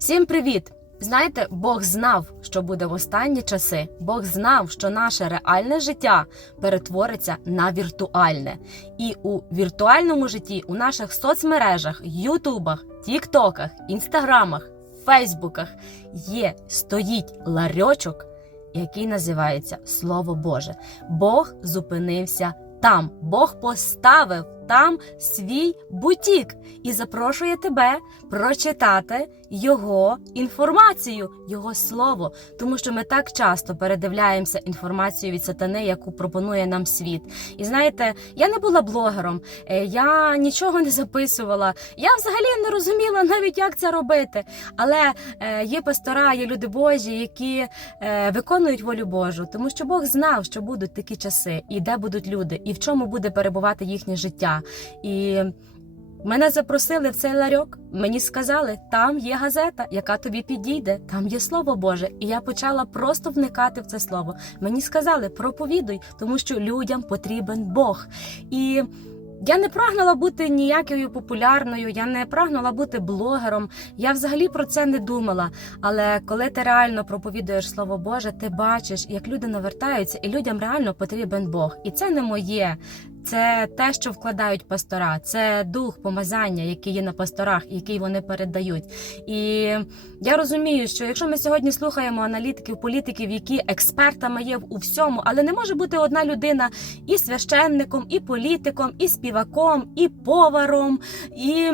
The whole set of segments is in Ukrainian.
Всім привіт! Знаєте, Бог знав, що буде в останні часи. Бог знав, що наше реальне життя перетвориться на віртуальне. І у віртуальному житті, у наших соцмережах, Ютубах, Тіктоках, Інстаграмах, Фейсбуках є стоїть ларьочок, який називається Слово Боже. Бог зупинився там. Бог поставив там свій бутік і запрошує тебе прочитати його інформацію, його слово. Тому що ми так часто передивляємося інформацію від сатани, яку пропонує нам світ. І знаєте, я не була блогером, е, я нічого не записувала. Я взагалі не розуміла навіть, як це робити. Але е, є пастора, є люди Божі, які е, виконують волю Божу, тому що Бог знав, що будуть такі часи, і де будуть люди, і в чому буде перебувати їхнє життя. І мене запросили в цей ларьок. Мені сказали, там є газета, яка тобі підійде, там є слово Боже. І я почала просто вникати в це слово. Мені сказали, проповідуй, тому що людям потрібен Бог. І я не прагнула бути ніякою популярною, я не прагнула бути блогером. Я взагалі про це не думала. Але коли ти реально проповідуєш слово Боже, ти бачиш, як люди навертаються, і людям реально потрібен Бог. І це не моє. Це те, що вкладають пастора, це дух помазання, який є на пасторах, який вони передають. І я розумію, що якщо ми сьогодні слухаємо аналітиків, політиків, які експертами є у всьому, але не може бути одна людина і священником, і політиком, і співаком, і поваром, і.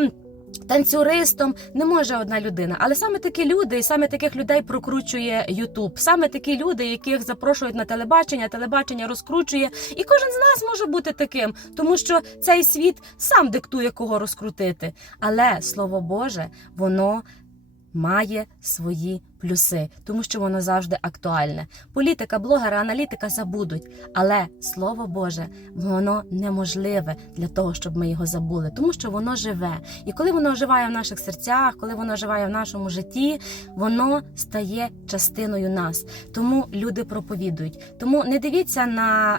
Танцюристом не може одна людина, але саме такі люди, і саме таких людей прокручує Ютуб. Саме такі люди, яких запрошують на телебачення, телебачення розкручує, і кожен з нас може бути таким, тому що цей світ сам диктує кого розкрутити. Але слово Боже, воно має свої плюси, тому що воно завжди актуальне. Політика, блогери, аналітика забудуть, але слово Боже, воно неможливе для того, щоб ми його забули, тому що воно живе. І коли воно оживає в наших серцях, коли воно оживає в нашому житті, воно стає частиною нас. Тому люди проповідують. Тому не дивіться на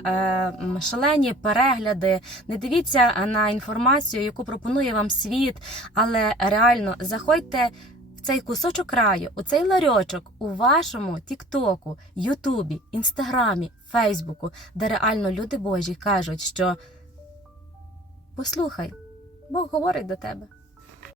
е, шалені перегляди, не дивіться на інформацію, яку пропонує вам світ, але реально заходьте цей кусочок краю, цей ларьочок у вашому Тіктоку, Ютубі, Інстаграмі, Фейсбуку, де реально люди Божі кажуть, що послухай, Бог говорить до тебе.